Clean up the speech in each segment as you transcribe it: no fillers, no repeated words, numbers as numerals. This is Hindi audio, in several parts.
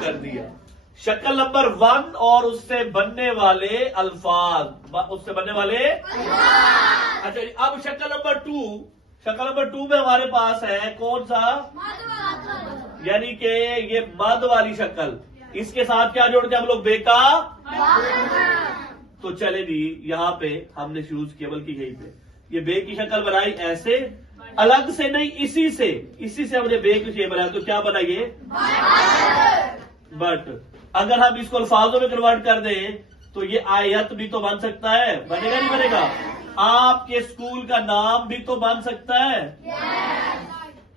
कर दिया। शक्ल नंबर 1 और उससे बनने वाले अल्फाज, उससे बनने वाले अच्छा जी। अब शक्ल नंबर 2 में हमारे पास है कौन सा, यानी कि ये मद वाली शक्ल। इसके साथ क्या जोड़ते हैं हम लोग, बेका। तो चले जी, यहां पे हमने यूज किया बल्कि यहीं पे ये बे की शक्ल बनाई, ऐसे अलग से नहीं, इसी से हमने बे की शेप बनाया। तो क्या बना ये, बट। अगर हम इसको अल्फाजों में कन्वर्ट कर दें तो ये आयत भी तो बन सकता है, बनेगा नहीं बनेगा। आपके स्कूल का नाम भी तो बन सकता है।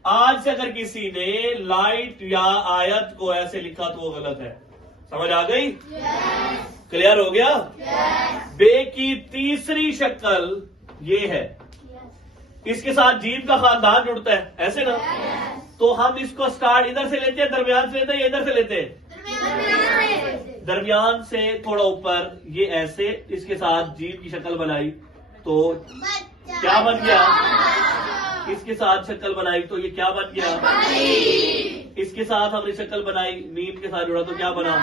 आज से अगर किसी ने लाइट या आयत को ऐसे लिखा तो वो गलत है। समझ आ गई? क्लियर हो गया? बे की तीसरी शक्ल ये है, इसके साथ जीम का खानदान जुड़ता है, ऐसे ना। तो हम इसको स्टार्ट इधर से लेते हैं, दरमियान से लेते हैं, या इधर से लेते हैं, दरमियान से थोड़ा ऊपर, ये ऐसे इसके साथ जीम की शक्ल बनाई तो क्या बन गया, इसके साथ शक्ल बनाई तो ये क्या बन गया, इसके साथ हमने शक्ल बनाई, मीम के साथ जुड़ा तो क्या बना,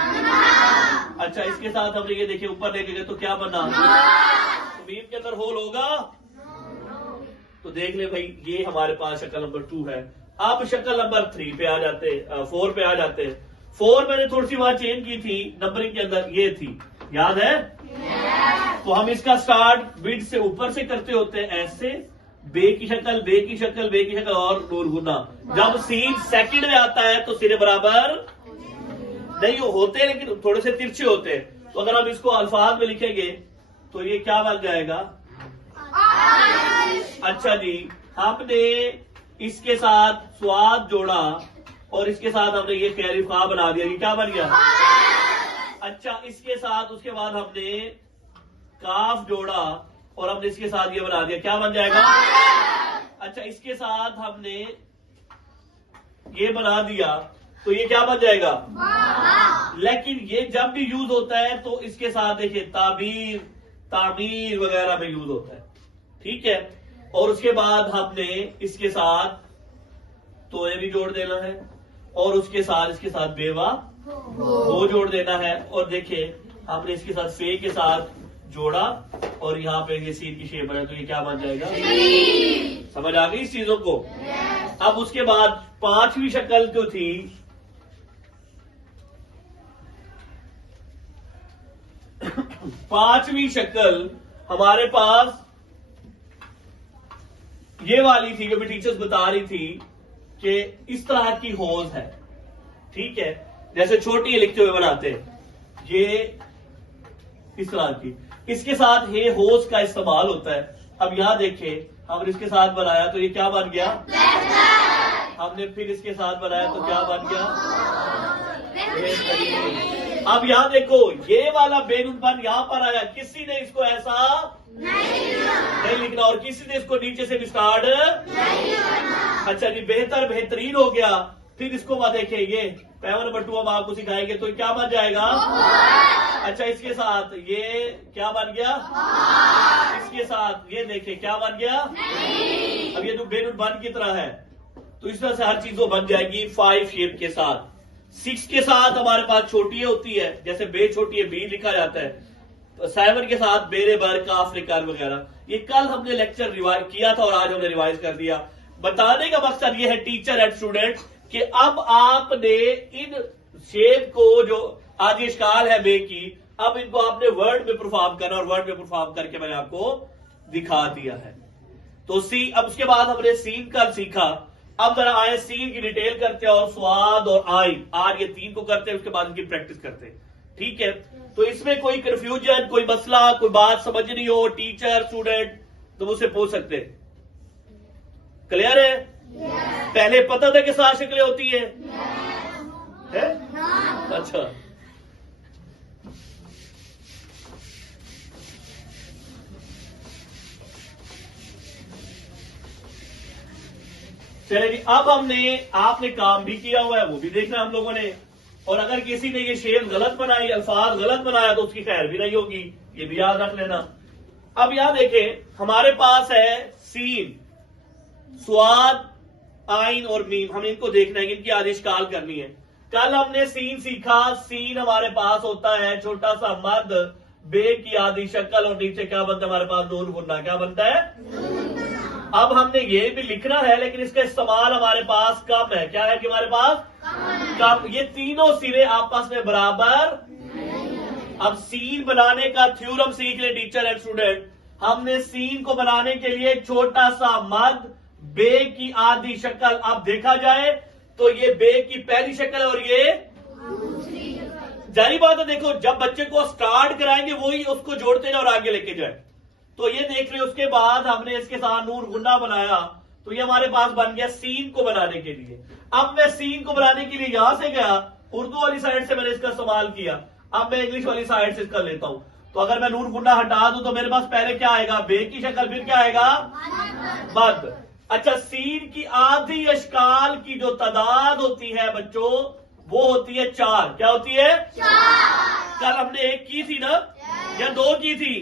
अच्छा इसके साथ हमने ये देखिए ऊपर लेके गए तो क्या बना, तो मीम के अंदर होल होगा। तो देख ले भाई, ये हमारे पास शक्ल नंबर 2 है। अब शक्ल नंबर 3 पे आ जाते, 4 पे आ जाते। 4 मैंने थोड़ी सी वहां चेंज की थी नंबरिंग के अंदर, ये थी, याद है? तो हम इसका स्टार्ट मिड से ऊपर से करते होते हैं, ऐसे बे की शक्ल, बे की शक्ल, बे की शक्ल और नूर गुना। जब सीन सेकंड में आता है तो सिरे बराबर नहीं होते, लेकिन थोड़े से तिरछे होते हैं। तो अगर हम इसको अल्फाज में लिखेंगे तो ये क्या बन जाएगा, अच्छा जी। हमने इसके साथ स्वाद जोड़ा और इसके साथ हमने ये कैरिफा बना दिया, ये क्या बन गया, अच्छा इसके साथ उसके बाद हमने काफ जोड़ा और हमने इसके साथ ये बना दिया, क्या बन जाएगा, अच्छा इसके साथ हमने ये बना दिया तो ये क्या बन जाएगा। लेकिन ये जब भी यूज होता है तो इसके साथ देखिए ताबीर, तामीर वगैरह में यूज होता है, ठीक है। और उसके बाद हमने इसके साथ तो ये भी जोड़ देना है और उसके साथ इसके साथ बेवा वो जोड़ देना है। और देखिए हमने इसके साथ फे के साथ जोड़ा और यहाँ पे ये सीन की शेप बना, तो ये क्या बन जाएगा, समझ आ गई इस चीजों को। अब उसके बाद 5वीं शक्ल जो थी, पांचवी शक्ल हमारे पास ये वाली थी, जो भी टीचर्स बता रही थी कि इस तरह की होज है, ठीक है, जैसे छोटी लिखते हुए बनाते हैं, ये इस तरह की, इसके साथ ये होज का इस्तेमाल होता है। अब यहां देखें, हमने इसके साथ बनाया तो ये क्या बन गया, हमने फिर इसके साथ बनाया तो क्या बन गया। अब यहां देखो, ये वाला बेनुनबन यहां पर आया, किसी ने इसको ऐसा नहीं लिखना और किसी ने इसको नीचे से भी स्टार्ट नहीं करना। अच्छा जी, बेहतरीन हो गया। फिर इसको बात देखिए, ये पैवा नंबर 2 हम आपको सिखाएंगे तो क्या बन जाएगा, अच्छा इसके साथ ये क्या बन गया, इसके साथ ये देखिए क्या बन गया, अब ये जो बेनुनबन की तरह है, तो इस तरह से हर चीज वो बन जाएगी 5 शेप के साथ। 6 के साथ हमारे पास छोटी होती है, जैसे बे छोटी है, बी लिखा जाता है। 7 के साथ बेरे बर का अफ्रीकन वगैरह, ये कल हमने लेक्चर रिवाइज किया था और आज हमने रिवाइज कर दिया। बताने का मकसद ये है टीचर एंड स्टूडेंट कि अब आपने इन शेप को, जो आज इश्काल है बे की, अब इनको आपने वर्ड में परफॉर्म करना और वर्ड में परफॉर्म करके मैंने आपको दिखा दिया है। तो सी, अब उसके बाद हमने सीन का सीखा। अब जरा आए सीन की डिटेल करते हैं और स्वाद और आई, आज ये 3 को करते हैं, उसके बाद इनकी प्रैक्टिस करते हैं, ठीक है। तो इसमें कोई कंफ्यूजन, कोई मसला, कोई बात समझनी हो टीचर स्टूडेंट तो मुझसे पूछ सकते हैं। क्लियर है? पहले पता था कि 7 शक्लें होती है? अच्छा, चलिए जी, अब आपने काम भी किया हुआ है, वो भी देखना हम लोगों ने। और अगर किसी ने ये शेर गलत बनाई, अल्फाज गलत बनाया तो उसकी खैर भी नहीं होगी, ये भी याद रख लेना। अब यहां देखें, हमारे पास है सीन, स्वाद, आइन और मीम, हम इनको देखना है, इनकी आज इश्काल करनी है। कल हमने सीन सीखा। सीन हमारे पास होता है छोटा सा मद, बे की आधी शक्ल, और नीचे क्या बनता है हमारे पास? नून गुन्ना। क्या बनता है? अब हमने ये भी लिखना है, लेकिन इसका इस्तेमाल हमारे पास कम है। क्या है कि हमारे पास कम। ये तीनों सिरे आपस में बराबर। अब सीन बनाने का थ्योरम सीख ले टीचर एंड स्टूडेंट। हमने सीन को बनाने के लिए छोटा सा मद, बे की आधी शक्ल। अब देखा जाए तो ये बे की पहली शक्ल और ये जारी बात है। देखो, जब बच्चे को स्टार्ट कराएंगे वही उसको जोड़ते जाए और आगे लेके जाए। तो ये देख रहे, उसके बाद हमने इसके साथ नून गुन्ना बनाया, तो ये हमारे पास बन गया सीन को बनाने के लिए। अब मैं सीन को बनाने के लिए यहां से गया, उर्दू वाली साइड से मैंने इसका इस्तेमाल किया। अब मैं इंग्लिश वाली साइड से इसका लेता हूं। तो अगर मैं नून गुन्ना हटा दूं तो मेरे पास पहले क्या आएगा? बे की शक्ल, फिर क्या आएगा? मद। अच्छा, सीन की आधी अशकाल की जो तादाद होती है बच्चों, वो होती है 4। क्या होती है? 4। कल हमने 1 की थी ना, या 2 की थी?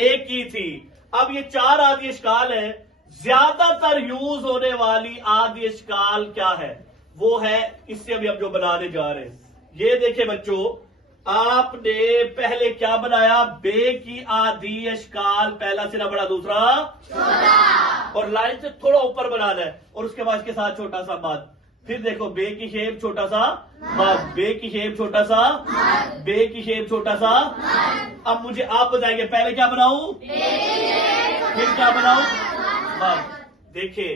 1 की थी। अब ये 4 आधी अशकाल है। ज्यादातर यूज होने वाली आधी अशकाल क्या है? वो है इससे अभी हम जो बनाने जा रहे हैं। ये देखे बच्चों, आपने पहले क्या बनाया? बे की आधी अशकाल, पहला सिरा बड़ा, दूसरा छोटा, और लाइन से थोड़ा ऊपर बनाना है, और उसके बाद इसके साथ छोटा सा मद। फिर देखो, बे की शेप छोटा सा मद, बे की शेप छोटा सा, बे की शेप छोटा सा। अब मुझे आप बताएंगे पहले क्या बनाऊं, फिर क्या बनाऊं? मद। देखिए,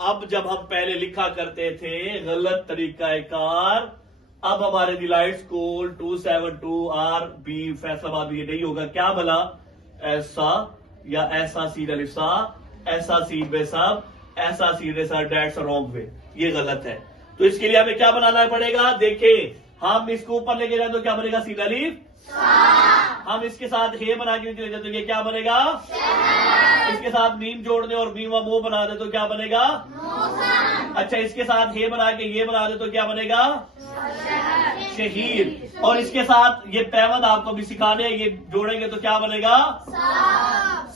अब जब हम पहले लिखा करते थे गलत तरीका कार, अब हमारे डिलाइट स्कूल 272 RB फैसलाबाद में ये नहीं होगा। क्या भला? ऐसा या ऐसा सीध अलिफ सा, ऐसा सीध बे सब, ऐसा सीधे सा, डेट्स रॉन्ग वे। ये गलत है। तो इसके लिए हमें क्या बनाना पड़ेगा? देखें, हम इसको ऊपर लेके जाए तो क्या बनेगा? सीध अलिफ। हम इसके साथ हे बना के नीचे ले जाए तो ये क्या बनेगा? इसके साथ मीम जोड़ दे और मीम व मोह बना दे तो क्या बनेगा? अच्छा, इसके साथ हे बना के ये बना दे तो क्या बनेगा? शहीर। और इसके साथ ये पैवद आपको भी सिखाने, ये जोड़ेंगे तो क्या बनेगा?